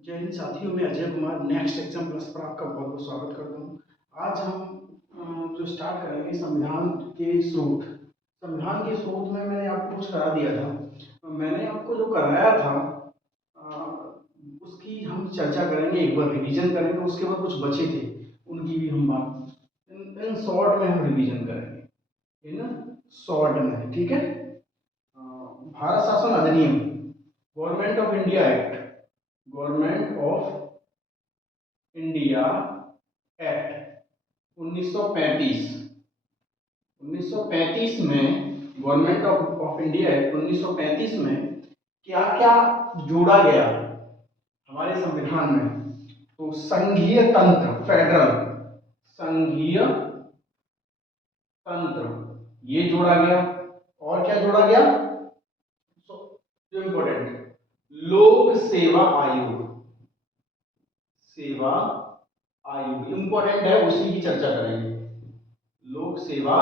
जय हिंद साथियों, मैं Ajay Kumar next exam plus पर आपका बहुत बहुत स्वागत करता हूँ। आज हम जो स्टार्ट करेंगे संविधान के स्रोत। संविधान के स्रोत में मैंने आपको कुछ करा दिया था। मैंने आपको जो कराया था उसकी हम चर्चा करेंगे, एक बार रिवीजन करेंगे। उसके बाद कुछ बचे थे, उनकी भी हम बात इन शॉर्ट में हम रिवीजन करेंगे, इन शॉर्ट में। ठीक है। भारत शासन अधिनियम, government of India act, government of India act 1935। 1935 में गवर्नमेंट ऑफ इंडिया एक्ट 1935 में क्या क्या जोड़ा गया हमारे संविधान में? तो संघीय तंत्र, फेडरल संघीय तंत्र, ये जोड़ा गया। और क्या जोड़ा गया? जो इंपॉर्टेंट, लोक सेवा आयोग, सेवा आयोग इंपॉर्टेंट है, उसी की चर्चा करेंगे। लोक सेवा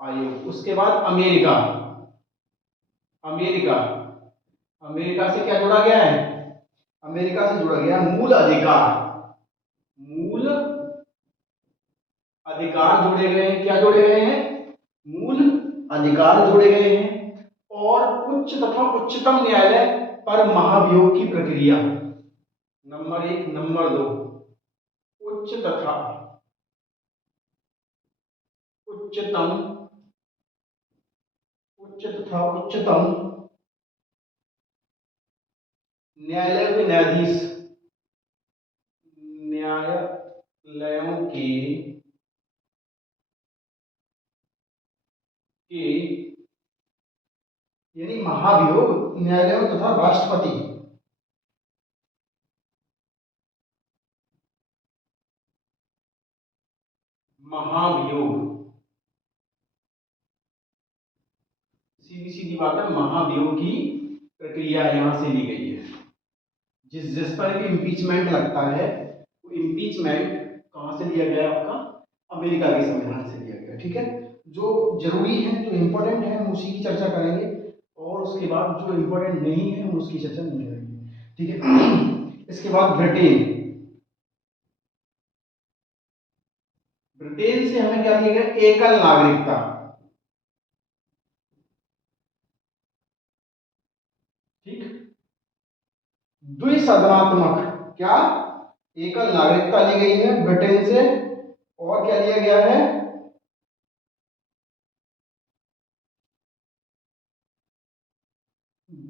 आयोग। उसके बाद अमेरिका, अमेरिका अमेरिका से क्या जोड़ा गया है? अमेरिका से जोड़ा गया मूल अधिकार, मूल अधिकार जोड़े गए हैं। क्या जोड़े गए हैं? मूल अधिकार जोड़े गए हैं। और उच्च तथा उच्चतम न्यायालय पर महाभियोग की प्रक्रिया, नंबर 1। नंबर 2, उच्च तथा उच्चतम, उच्च तथा उच्चतम न्यायालय के न्यायाधीश, न्यायालयों के यानी महाभियोग न्यायालयों तथा राष्ट्रपति, महाभियोग, सीधी सीधी बात है, महाभियोग की प्रक्रिया यहां से ली गई है। जिस जिस पर भी इम्पीचमेंट लगता है, वो इम्पीचमेंट कहां से लिया गया? आपका अमेरिका के संविधान से लिया गया। ठीक है। जो जरूरी है, जो इंपॉर्टेंट है, हम उसी की चर्चा करेंगे। और उसके बाद जो इंपॉर्टेंट नहीं है, हम उसकी चर्चा नहीं करेंगे। ठीक है। इसके बाद ब्रिटेन, ब्रिटेन से हमें क्या लिया गया? एकल नागरिकता। ठीक। द्विसदनात्मक, क्या? एकल नागरिकता ली गई है ब्रिटेन से। और क्या लिया गया है?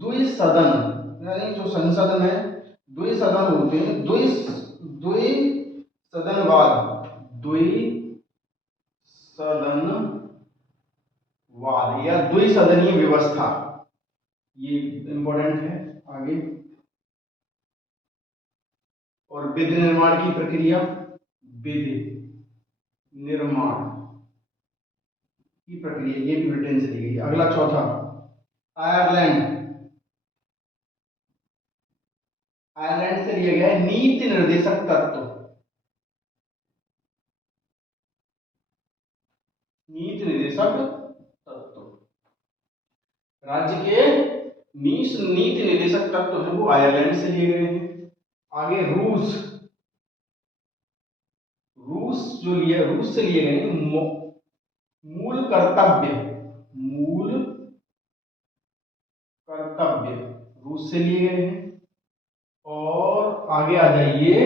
द्विसदन, यानी जो संसद में द्विसदन होते हैं, द्विसदनवाद, द्विसदनवाद या द्विसदनीय व्यवस्था, ये इंपॉर्टेंट है। आगे, और विधि निर्माण की प्रक्रिया, विधि निर्माण की प्रक्रिया, ये भी ब्रिटेन से ली गई। अगला चौथा, आयरलैंड, आयरलैंड से लिया गया है नीति निर्देशक तत्व, नीति निर्देशक तत्व। राज्य के नीति निर्देशक तत्व है वो आयरलैंड से लिए गए हैं। आगे रूस, रूस जो लिए, रूस से लिए गए मूल कर्तव्य, मूल कर्तव्य रूस से लिए गए हैं। और आगे आ जाइए,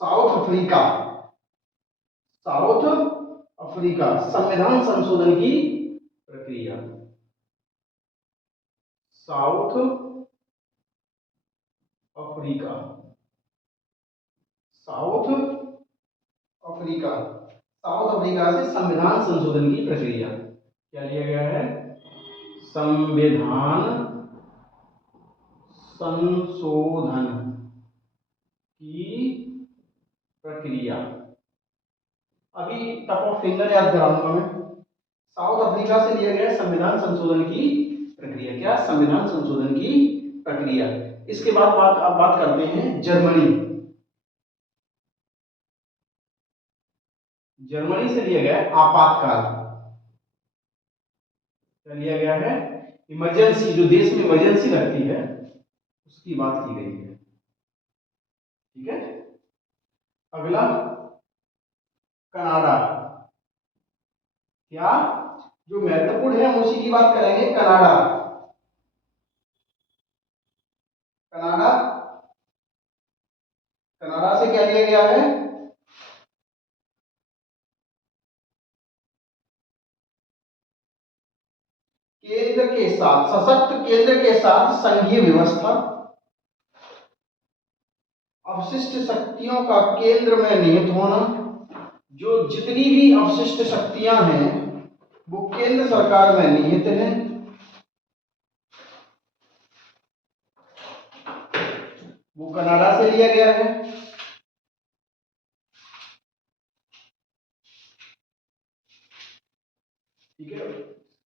साउथ अफ्रीका, साउथ अफ्रीका संविधान संशोधन की प्रक्रिया, south Africa, south Africa, south Africa से संविधान संशोधन की प्रक्रिया। क्या लिया गया है? संविधान संशोधन की प्रक्रिया। अभी टप ऑफ फिंगर याद कराऊंगा मैं। साउथ अफ्रीका से लिया गया संविधान संशोधन की प्रक्रिया। क्या? संविधान संशोधन की प्रक्रिया। इसके बाद अब बात करते हैं जर्मनी, जर्मनी से लिया गया आपातकाल, क्या लिया गया है? इमरजेंसी, जो देश में इमरजेंसी लगती है उसकी बात की गई है। ठीक है, अगला कनाडा। क्या जो महत्वपूर्ण है हम उसी की बात करेंगे। कनाडा, कनाडा, कनाडा से क्या लिया गया है? केंद्र के साथ, सशक्त केंद्र के साथ संघीय व्यवस्था, अवशिष्ट शक्तियों का केंद्र में निहित होना। जो जितनी भी अवशिष्ट शक्तियां हैं वो केंद्र सरकार में निहित हैं। वो कनाडा से लिया गया है। ठीक है,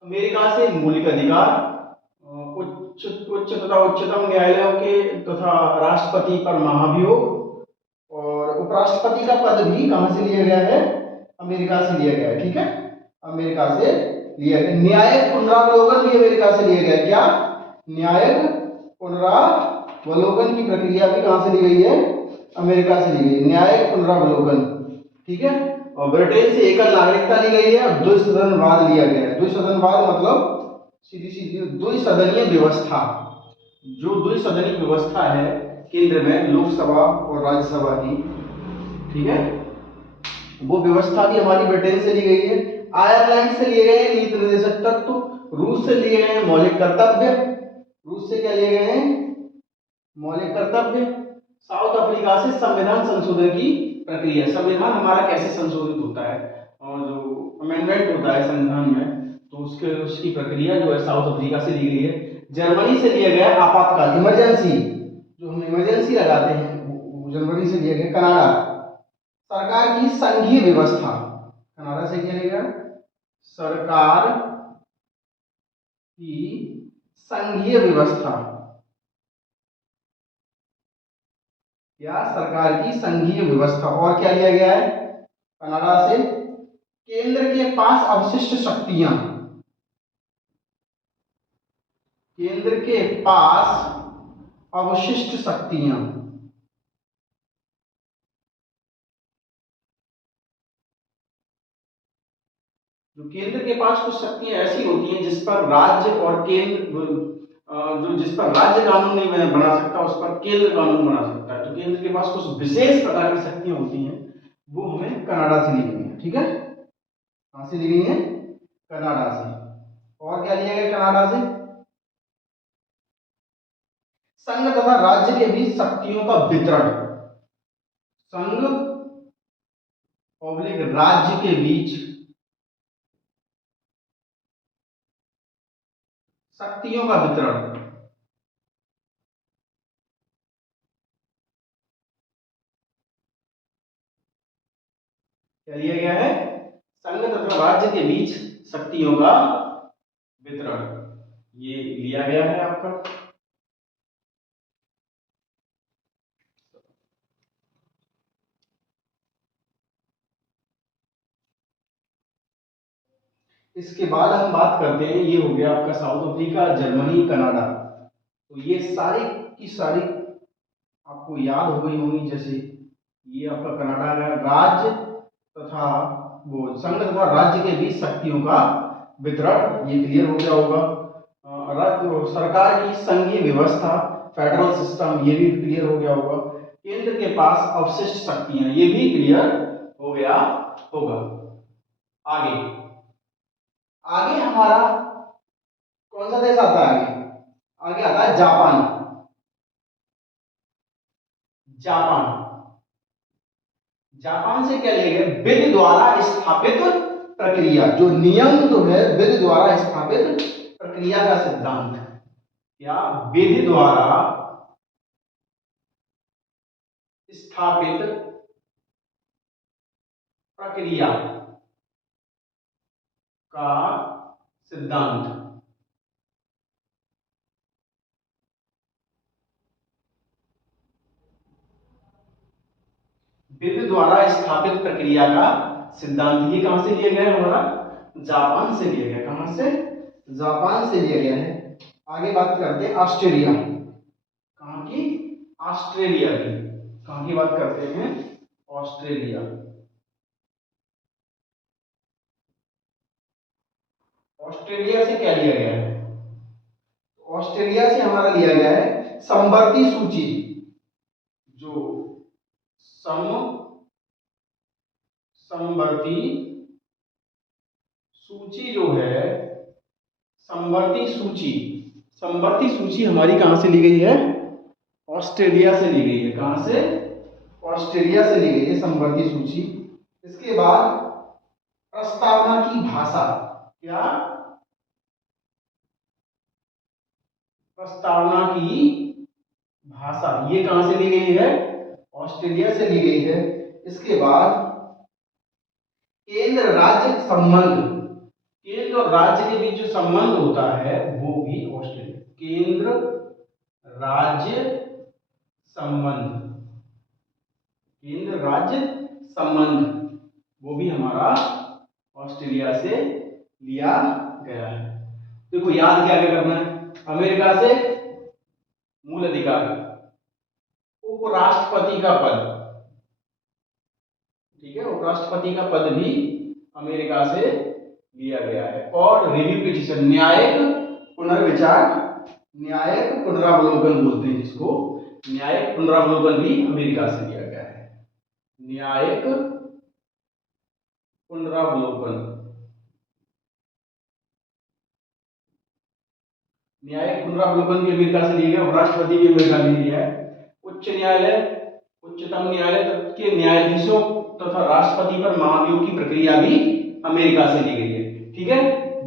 अमेरिका से मौलिक अधिकार, उच्च उच्च तथा उच्चतम न्यायालयों के तथा राष्ट्रपति पर महाभियोग और उपराष्ट्रपति का पद भी कहां से लिया गया है? अमेरिका से लिया गया है। ठीक है, अमेरिका से लिया गया। न्यायिक पुनरावलोकन भी अमेरिका से लिया गया। क्या? न्यायिक पुनरावलोकन की प्रक्रिया भी कहां से ली गई है? अमेरिका से ली गई, न्यायिक पुनरावलोकन। ठीक है, और ब्रिटेन से एकल नागरिकता ली गई है और द्विसदनवाद लिया गया है। द्विसदनवाद मतलब सीधी सीधी द्विसदनीय व्यवस्था। जो द्विसदनीय व्यवस्था है केंद्र में, लोकसभा और राज्यसभा की, ठीक है, वो व्यवस्था भी हमारी ब्रिटेन से ली गई है। आयरलैंड से लिए गए नीति निर्देशक तत्व। रूस से लिए गए मौलिक कर्तव्य। रूस से क्या लिए गए हैं? मौलिक कर्तव्य। साउथ अफ्रीका से संविधान संशोधन की प्रक्रिया। संविधान हमारा कैसे संशोधित होता है और जो अमेंडमेंट होता है संविधान में, तो उसकी प्रक्रिया जो है साउथ अफ्रीका से ली गई है। जर्मनी से लिया गया आपातकाल, इमरजेंसी, जो हम इमरजेंसी लगाते हैं वो जर्मनी से लिया गया। कनाडा, सरकार की संघीय व्यवस्था। कनाडा से क्या लिया गया? सरकार की संघीय व्यवस्था या सरकार की संघीय व्यवस्था। और क्या लिया गया है कनाडा से? केंद्र के पास अवशिष्ट शक्तियां। केंद्र के पास अवशिष्ट शक्तियां। जो केंद्र के पास कुछ शक्तियां ऐसी होती हैं जिस पर राज्य और केंद्र, जो जिस पर राज्य कानून नहीं बना सकता उस पर केंद्र कानून बना सकता है। तो केंद्र के पास कुछ विशेष प्रकार की शक्तियां होती हैं, वो हमें कनाडा से ली गई है। ठीक है, कहां से ली गई है? कनाडा से। और क्या लिया गया कनाडा से? संघ तथा राज्य के बीच शक्तियों का वितरण। संघ पब्लिक राज्य के बीच शक्तियों का वितरण। क्या लिया गया है? संघ तथा राज्य के बीच शक्तियों का वितरण, ये लिया गया है आपका। इसके बाद हम बात करते हैं, ये हो गया आपका साउथ अफ्रीका, जर्मनी, कनाडा। तो ये सारी की सारी आपको याद हो गई होंगी। जैसे ये आपका कनाडा का राज्य तथा वो संघ तथा राज्य के बीच शक्तियों का वितरण, ये क्लियर हो गया होगा। राज्य सरकार की संघीय व्यवस्था, फेडरल सिस्टम, ये भी क्लियर हो गया होगा। केंद्र के पास अवशिष्ट शक्तियां, ये भी क्लियर हो गया होगा। आगे आगे हमारा कौन सा देश आता है? आगे आगे आता है जापान। जापान, जापान से क्या लिया गया? विधि द्वारा स्थापित प्रक्रिया। जो नियम जो है विधि द्वारा स्थापित प्रक्रिया का सिद्धांत। क्या? विधि द्वारा स्थापित प्रक्रिया का सिद्धांत। विधि द्वारा स्थापित प्रक्रिया का सिद्धांत, ये कहां से लिया गया है हमारा? जापान से लिया गया। कहां से? जापान से लिया गया है। आगे बात करते हैं ऑस्ट्रेलिया, कहाँ की? ऑस्ट्रेलिया की। कहाँ की बात करते हैं? ऑस्ट्रेलिया। ऑस्ट्रेलिया से क्या लिया गया है? ऑस्ट्रेलिया से हमारा लिया गया है समवर्ती सूची, जो समवर्ती सूची जो है, समवर्ती सूची, समवर्ती सूची हमारी कहां से ली गई है? ऑस्ट्रेलिया से ली गई है। कहां से? ऑस्ट्रेलिया से ली गई है समवर्ती सूची। इसके बाद प्रस्तावना की भाषा, क्या? प्रस्तावना की भाषा, ये कहां से ली गई है? ऑस्ट्रेलिया से ली गई है। इसके बाद केंद्र राज्य संबंध, केंद्र और राज्य के बीच जो संबंध होता है वो भी ऑस्ट्रेलिया। केंद्र राज्य संबंध, केंद्र राज्य संबंध, वो भी हमारा ऑस्ट्रेलिया से लिया गया है। देखो याद क्या क्या करना है? अमेरिका से मूल अधिकार, उपराष्ट्रपति का पद, ठीक है, उपराष्ट्रपति का पद भी अमेरिका से लिया गया है। और रिव्यू पिटीशन, न्यायिक पुनर्विचार, न्यायिक पुनरावलोकन बोलते हैं जिसको, न्यायिक पुनरावलोकन भी अमेरिका से लिया गया है। न्यायिक पुनरावलोकन, न्यायिक पुनरावलोकन भी अमेरिका से लिया गया, उपराष्ट्रपति भी अमेरिका से लिया है। उच्च न्यायालय, उच्चतम न्यायालय तक के न्यायाधीशों तथा राष्ट्रपति पर महाभियोग की प्रक्रिया भी अमेरिका से ली गई है। ठीक है।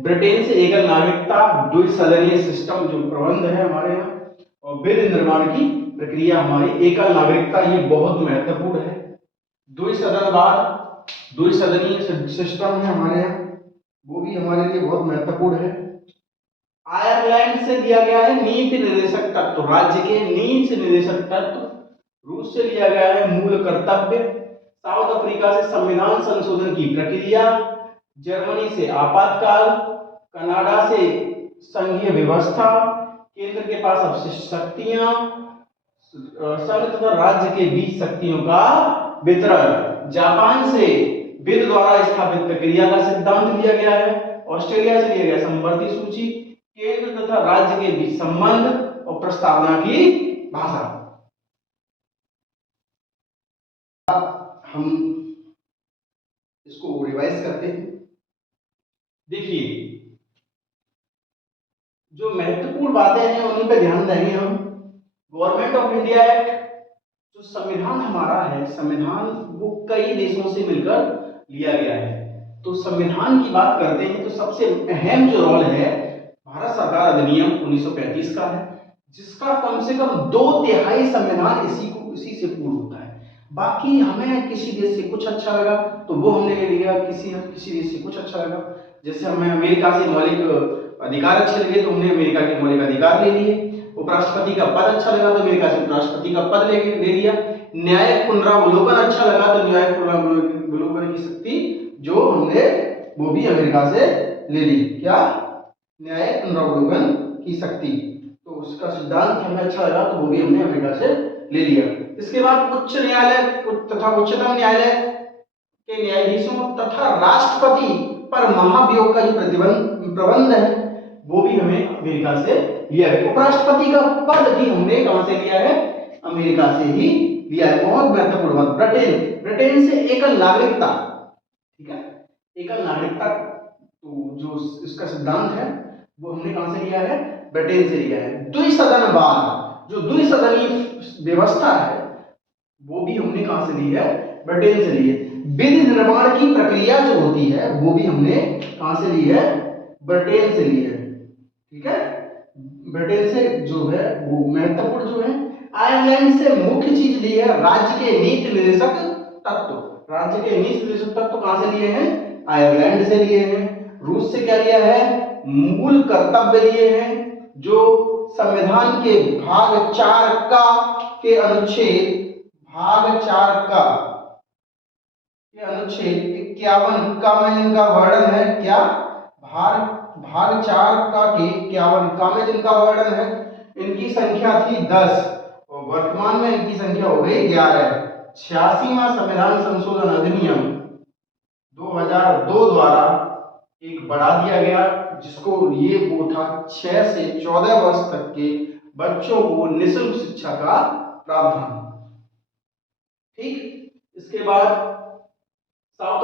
ब्रिटेन से एकल नागरिकता, द्विसदनीय सिस्टम जो प्रबंध है हमारे यहाँ, और विधि निर्माण की प्रक्रिया हमारी एकल नागरिकता, ये बहुत महत्वपूर्ण है। द्विसदनवाद, द्विसदनीय सिस्टम है हमारे यहाँ, वो भी हमारे लिए बहुत महत्वपूर्ण है। आयरलैंड से लिया गया है नीति निर्देशक तत्व, राज्य के नीति निर्देशक तत्व। रूस से लिया गया है मूल कर्तव्य। साउथ अफ्रीका से संविधान संशोधन की प्रक्रिया। जर्मनी से आपातकाल। कनाडा से संघीय व्यवस्था। केंद्र के पास अवशिष्ट शक्तियां। संघ तथा राज्य के बीच शक्तियों का वितरण। जापान से विधि द्वारा स्थापित प्रक्रिया का सिद्धांत लिया गया है। ऑस्ट्रेलिया से लिया गया समवर्ती सूची। केंद्र तथा राज्य के बीच संबंध और प्रस्तावना की भाषा। हम इसको रिवाइज करते हैं। देखिए, जो महत्वपूर्ण बातें हैं उन्हीं पे ध्यान देंगे हम। गवर्नमेंट ऑफ इंडिया एक्ट, जो संविधान हमारा है, संविधान वो कई देशों से मिलकर लिया गया है। तो संविधान की बात करते हैं तो सबसे अहम जो रोल है भारत सरकार अधिनियम 1935 का है, जिसका कम से कम 2/3 संविधान इसी से पूर्ण होता है। बाकी हमें किसी देश से कुछ अच्छा लगा तो वो हमने ले लिया, किसी देश से कुछ अच्छा लगा, जैसे हमें अमेरिका से मौलिक अधिकार अच्छे लगे तो हमने अमेरिका के मौलिक अधिकार ले लिए। उपराष्ट्रपति का पद अच्छा लगा तो अमेरिका से उपराष्ट्रपति का पद ले लिया। न्यायिक पुनरावलोकन अच्छा लगा तो न्यायिक पुनरावलोकन की शक्ति जो हमने वो भी अमेरिका से ले ली। क्या? न्यायिक पुनरावलोकन की शक्ति, तो उसका सिद्धांत हमें अच्छा लगा तो वो भी हमने अमेरिका से ले लिया। इसके बाद उच्च न्यायालय तथा उच्चतम न्यायालय के न्यायाधीशों तथा राष्ट्रपति पर महाभियोग का जो प्रबंध है वो भी हमें अमेरिका से लिया है। उपराष्ट्रपति का पद भी हमने कहां से लिया है? अमेरिका से ही लिया है। बहुत महत्वपूर्ण बात। ब्रिटेन से एकल नागरिकता, ठीक है, एकल नागरिकता, तो जो इसका सिद्धांत है वो हमने कहां से लिया है? ब्रिटेन से लिया है। द्विसदनवाद, जो द्विसदनीय व्यवस्था है वो भी हमने कहां से ली है? ब्रिटेन से ली है। विधि निर्माण की प्रक्रिया जो होती है वो भी हमने कहां से ली है? ब्रिटेन से ली है। ठीक है, ब्रिटेन से जो है वो महत्वपूर्ण जो है। आयरलैंड से मुख्य चीज ली है राज्य के नीति निर्देशक तत्व। राज्य के नीति निर्देशक तत्व कहां से लिए हैं? आयरलैंड से लिए हैं। रूस से क्या लिया है? मूल कर्तव्य लिए हैं, जो संविधान के भाग 4 का के अनुच्छेद भाग 4 का के अनुच्छेद 51 का में इनका वर्णन है। क्या? भाग 4 का के 51 का में जिनका वर्णन है, इनकी संख्या थी 10 और वर्तमान में इनकी संख्या हो गई 11। 86वां संविधान संशोधन अधिनियम 2002 द्वारा एक बढ़ा दिया गया, जिसको ये वो था 6 से 14 वर्ष तक के बच्चों को निःशुल्क शिक्षा का प्रावधान। ठीक, इसके बाद साउथ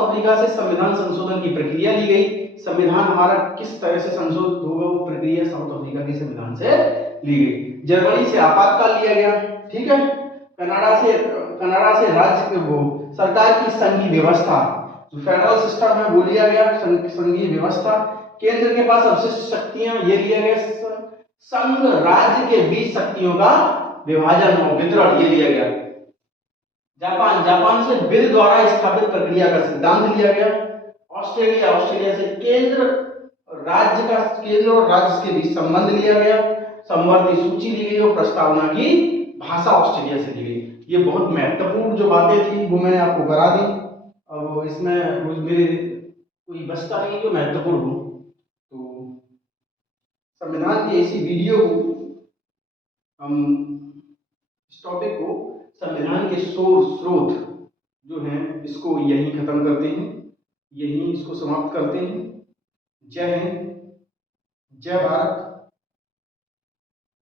अफ्रीका से संविधान संशोधन की प्रक्रिया ली गई। संविधान हमारा किस तरह से संशोधित होगा, वो प्रक्रिया साउथ अफ्रीका के संविधान से ली गई। जर्मनी से आपातकाल लिया गया। ठीक है, कनाडा से राज्य के वो सरकार की संघीय व्यवस्था, जो फेडरल सिस्टम है वो लिया गया, संघीय व्यवस्था। केंद्र के पास अवशिष्ट शक्तियां, ये लिया गया। संघ राज्य के बीच शक्तियों का विभाजन और वितरण, ये लिया गया। जापान से बिल द्वारा स्थापित प्रक्रिया का सिद्धांत लिया गया। ऑस्ट्रेलिया से केंद्र और राज्य के बीच संबंध लिया गया। समवर्ती सूची ली गई और प्रस्तावना की भाषा ऑस्ट्रेलिया से ली गई। ये बहुत महत्वपूर्ण जो बातें थी वो मैंने आपको करा दी। अब इसमें मेरे कोई बचता नहीं जो महत्वपूर्ण हो। तो संविधान की ऐसी वीडियो को हम इस टॉपिक को संविधान के स्रोत जो हैं इसको यहीं खत्म करते हैं, यहीं इसको समाप्त करते हैं। जय हिंद, जय भारत।